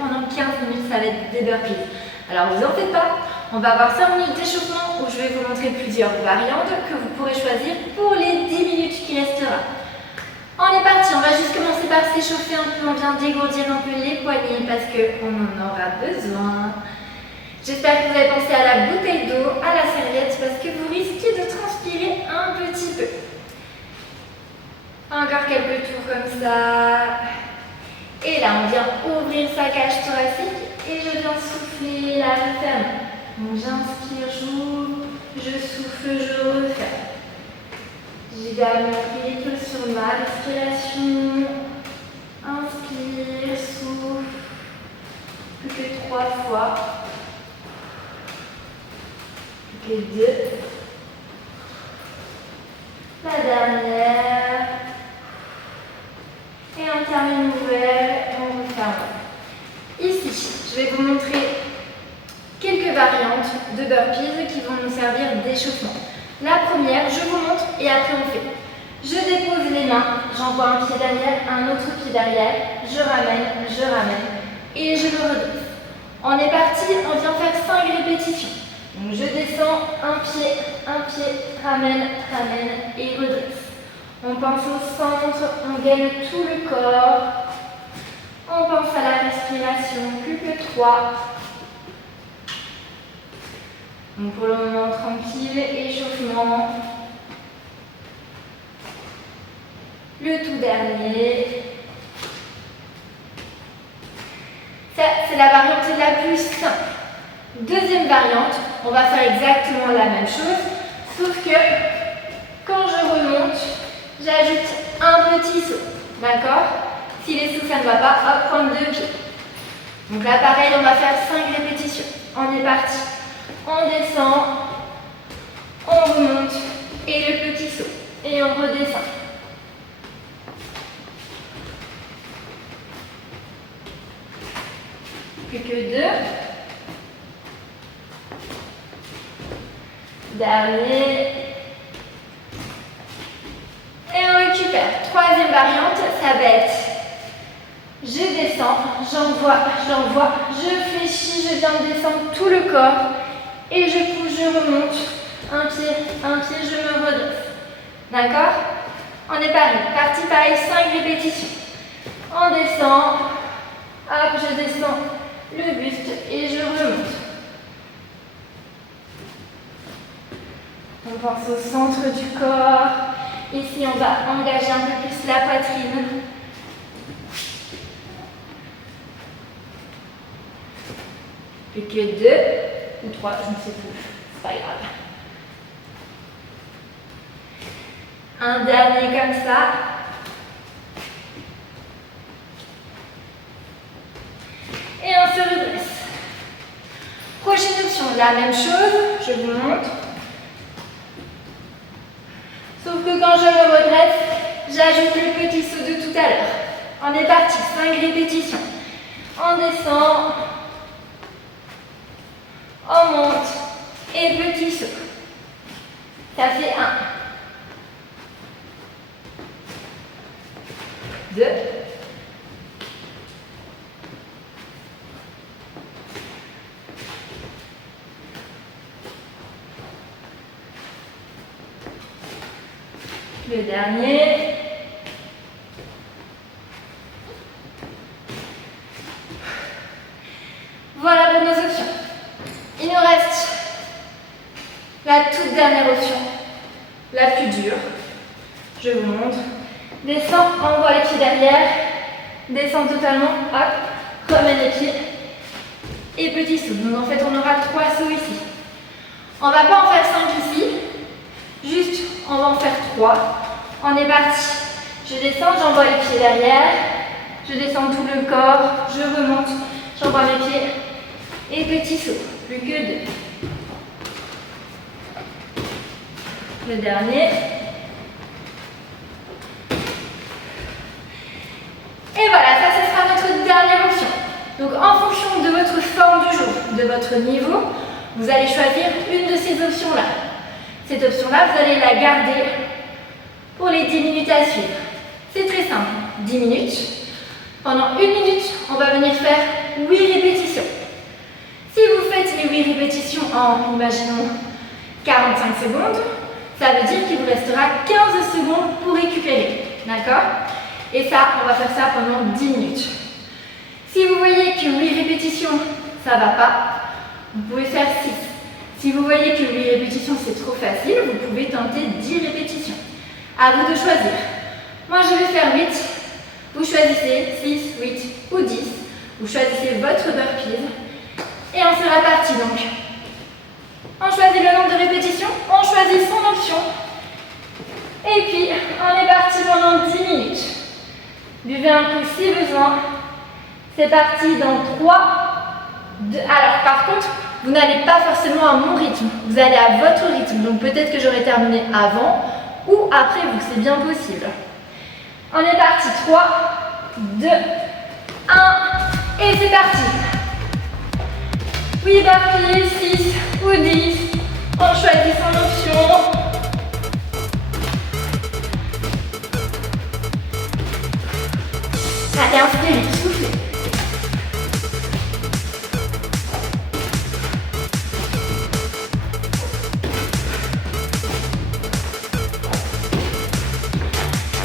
pendant 15 minutes, ça va être des burpees. Alors vous en faites pas, on va avoir 5 minutes d'échauffement où je vais vous montrer plusieurs variantes que vous pourrez choisir pour les 10 minutes qui restera. On est parti, on va juste commencer par s'échauffer un peu, on vient dégourdir un peu les poignets parce qu'on en aura besoin. J'espère que vous avez pensé à la bouteille d'eau, à la serviette parce que vous risquez de transpirer un petit peu. Encore quelques tours comme ça. Et là, on vient ouvrir sa cage thoracique et je viens souffler, la referme. Donc j'inspire, j'ouvre, je souffle, je referme. J'y vais à mon rythme sur ma respiration. Inspire, souffle. Plus que 3 fois. Plus que 2. La dernière. Et on termine ouvert et on referme. Ici, je vais vous montrer quelques variantes de burpees qui vont nous servir d'échauffement. La première, je vous montre et après on fait. Je dépose les mains, j'envoie un pied derrière, un autre pied derrière, je ramène et je me redresse. On est parti, on vient faire 5 répétitions. Donc je descends, un pied, ramène et redresse. On pense au centre, on gagne tout le corps. On pense à la respiration, plus que 3. Donc pour le moment, tranquille, échauffement. Le tout dernier. Ça, c'est la variante la plus simple. Deuxième variante, on va faire exactement la même chose, sauf que quand je remonte, j'ajoute un petit saut. D'accord? Si les sauts, ça ne va pas, hop, prendre 2 pieds. Donc là, pareil, on va faire 5 répétitions. On est parti. On descend, on remonte et le petit saut. Et on redescend. Plus que 2. Dernier. Et on récupère. Troisième variante, ça va être je descends, j'envoie, je fléchis, je viens de descendre tout le corps et je pousse, je remonte. Un pied, je me redresse. D'accord? On est parti pareil, 5 répétitions. On descend, hop, je descends le buste et je remonte. On pense au centre du corps. Ici, on va engager un peu plus la poitrine. Plus que 2 ou 3, je ne sais plus. C'est pas grave. Un dernier comme ça. Et on se redresse. Prochaine option, la même chose, je vous montre. Sauf que quand je me redresse, j'ajoute le petit saut de tout à l'heure. On est parti, 5 répétitions. On descend, on monte et petit saut. Ça fait 1, 2, 3. Le dernier. Voilà pour nos options. Il nous reste la toute dernière option, la plus dure. Je vous montre. Descends, envoie les pieds derrière. Descends totalement, hop, remets les pieds. Et petit saut. Donc en fait, on aura 3 sauts ici. On ne va pas en faire 5 ici. Juste, on va en faire 3. On est parti. Je descends, j'envoie les pieds derrière. Je descends tout le corps. Je remonte, j'envoie mes pieds. Et petit saut. Plus que 2. Le dernier. Et voilà, ça ce sera notre dernière option. Donc en fonction de votre forme du jour, de votre niveau, vous allez choisir une de ces options-là. Cette option-là, vous allez la garder pour les 10 minutes à suivre. C'est très simple. 10 minutes. Pendant 1 minute, on va venir faire 8 répétitions. Si vous faites les 8 répétitions en, imaginons, 45 secondes, ça veut dire qu'il vous restera 15 secondes pour récupérer. D'accord? Et ça, on va faire ça pendant 10 minutes. Si vous voyez que 8 répétitions, ça ne va pas, vous pouvez faire 6. Si vous voyez que 8 répétitions, c'est trop facile, vous pouvez tenter 10 répétitions. À vous de choisir. Moi, je vais faire 8. Vous choisissez 6, 8 ou 10. Vous choisissez votre burpees. Et on se répartit donc. On choisit le nombre de répétitions, on choisit son option. Et puis, on est parti pendant 10 minutes. Buvez un coup si besoin. C'est parti dans 3, 2. Alors, par contre, vous n'allez pas forcément à mon rythme. Vous allez à votre rythme. Donc, peut-être que j'aurai terminé avant ou après vous, c'est bien possible. On est parti. 3, 2, 1. Et c'est parti. Oui, burpees, 6 ou 10. On choisit son option. Allez, inspirez, soufflez.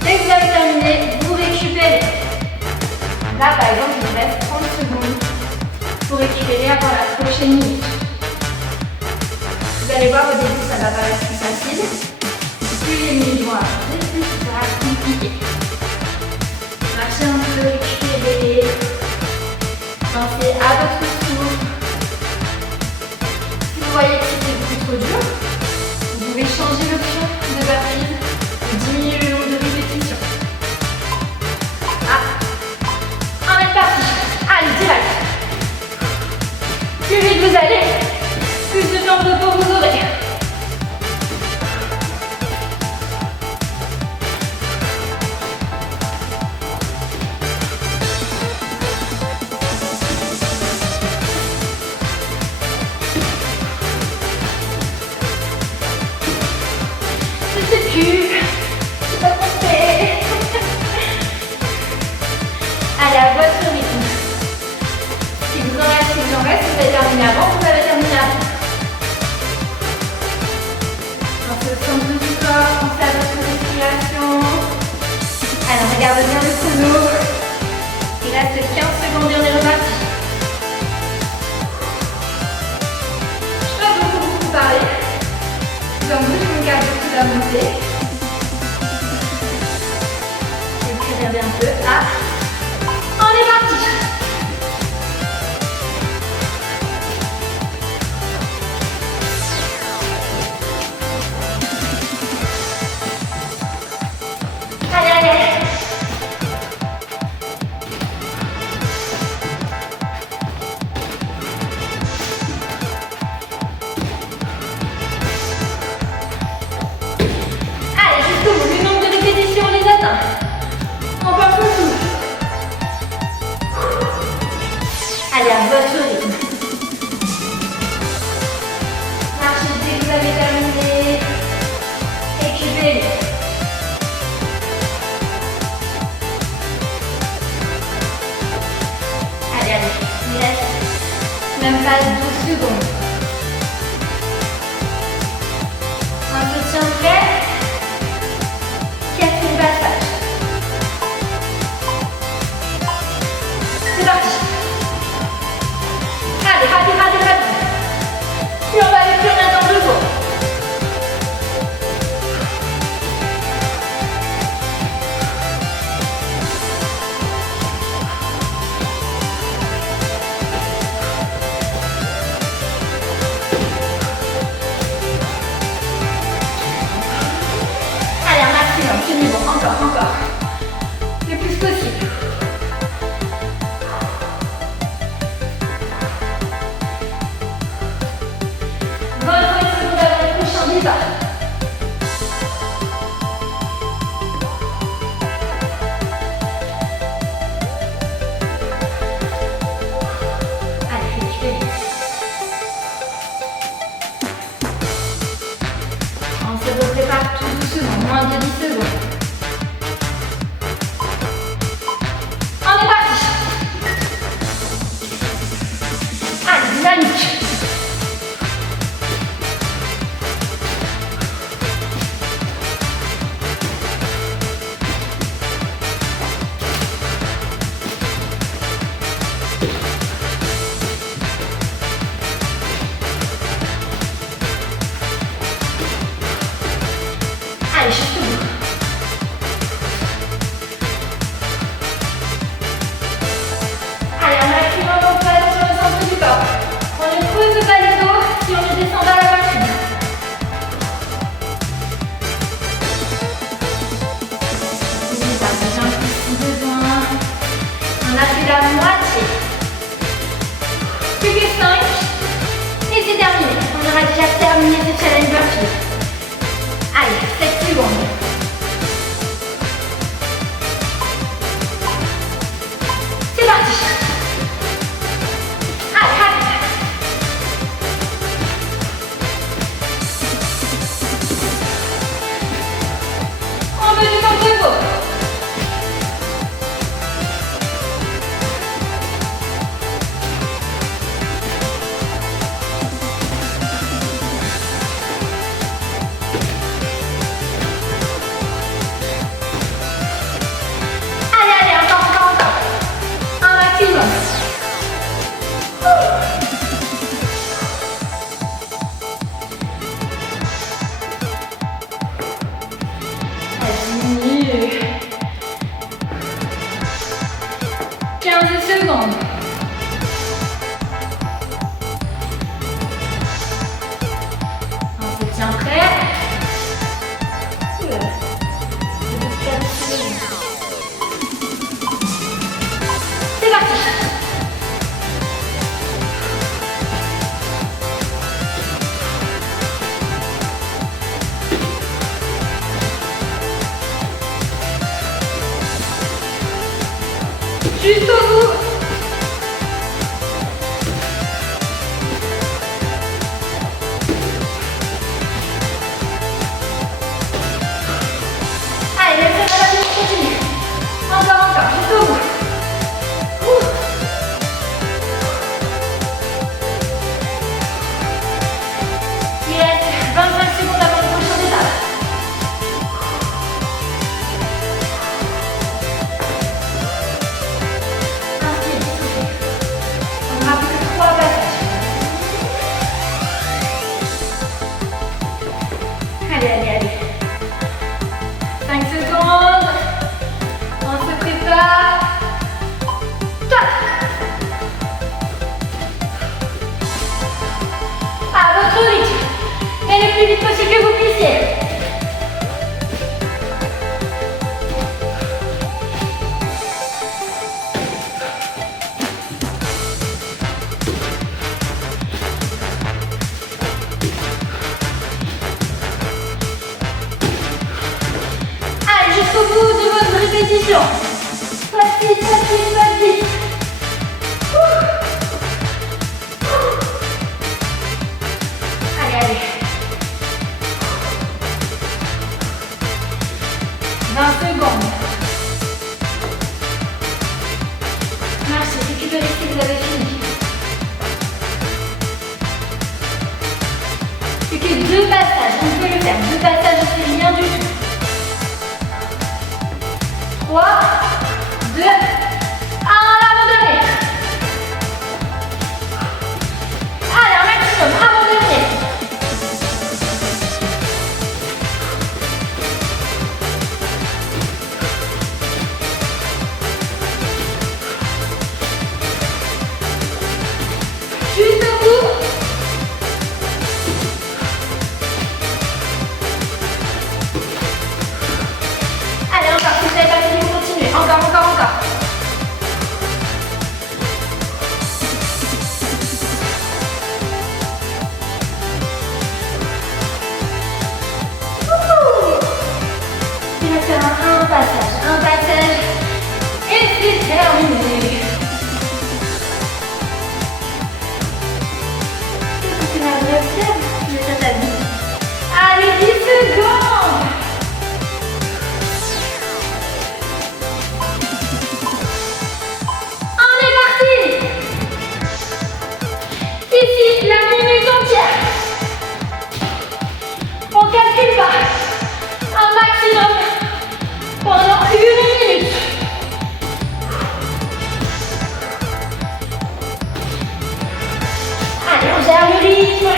Dès que vous avez terminé, vous récupérez. Là, par exemple, il me reste 30 secondes pour récupérer avant la prochaine minute. Vous allez voir, au début, ça va paraître plus facile. Plus les minutes vont avancer, plus ça sera compliqué. Marchez un peu, récupérez. Pensez à votre souffle. Si vous voyez que c'est beaucoup trop dur, vous pouvez changer l'option de burpees et diminuer le nombre de répétitions. Ah, on est parti. Allez, direct. Plus vite vous allez, plus de temps de repos vous aurez. Je sais plus, je sais pas compter. Allez, à votre rythme. Si vous en reste, vous avez terminé avant, vous avez terminé avant. Pensez au centre du corps, pensez à votre respiration. Alors, regardez bien le chrono. Il reste 15 secondes et on est reparti. Je ne vais pas beaucoup parler. Comme vous, je me garde tout à monter. Je vais un peu. Ah, on est parti. Allez, allez. Allez, jusqu'au bout. Le nombre de répétitions, on les atteint. On part pour tout. Allez, à votre rythme. Marchez dès que vous avez terminé. Récupérez. Allez, allez. Il reste même pas 12 secondes. On se tient prêt. Quatrième passage. C'est parti. Allez, rapide, rapide, rapide. Plus on va aller, plus on attend de vous. Allez, un maximum, tenez bon, encore. Le plus possible. Votre seconde avant le prochain départ. Allez, récupérez. On se reprépare tout doucement, moins de 10 secondes. challenge burpee. Allez, 7 secondes. C'est parti. Allez, rapide. On veut du temps de repos. Secondes. On se tient prêt. C'est parti. Juste au bout. Allez, laissez la vie continue. Encore, juste au bout. Il reste 25 secondes avant le prochain étape. On n'aura plus que 3 passages. Allez. 5 secondes. On se prépare. Top. À votre rythme. Mais le plus vite possible que vous puissiez. Jusqu'au bout de votre répétition. Facile. Allez. 20 secondes. Marchez, récupérez si vous avez fini. Plus que 2 passages, on peut le faire. 2 passages, c'est rien du tout. 3, 2, 1, abandonnez. Allez, un maximum, abandonnez. Juste au bout. Allez, encore, si vous n'avez pas fini, vous continuez. Encore. Il reste un passage. Et c'est terminé. Qu'est-ce que c'est merveilleux, mais ça t'a dit. Allez, 10 secondes. Ici, la minute entière. On calcule pas. Un maximum pendant 1 minute. Allez, on gère le rythme.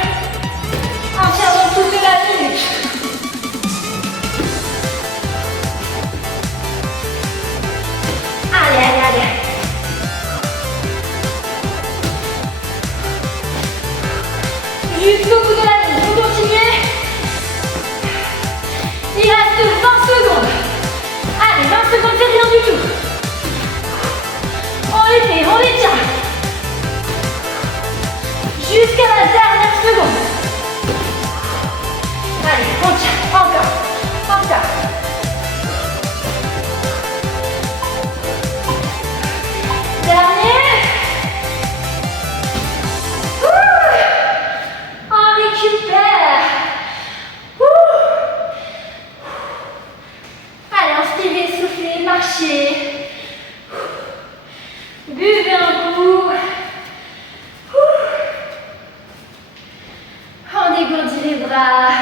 va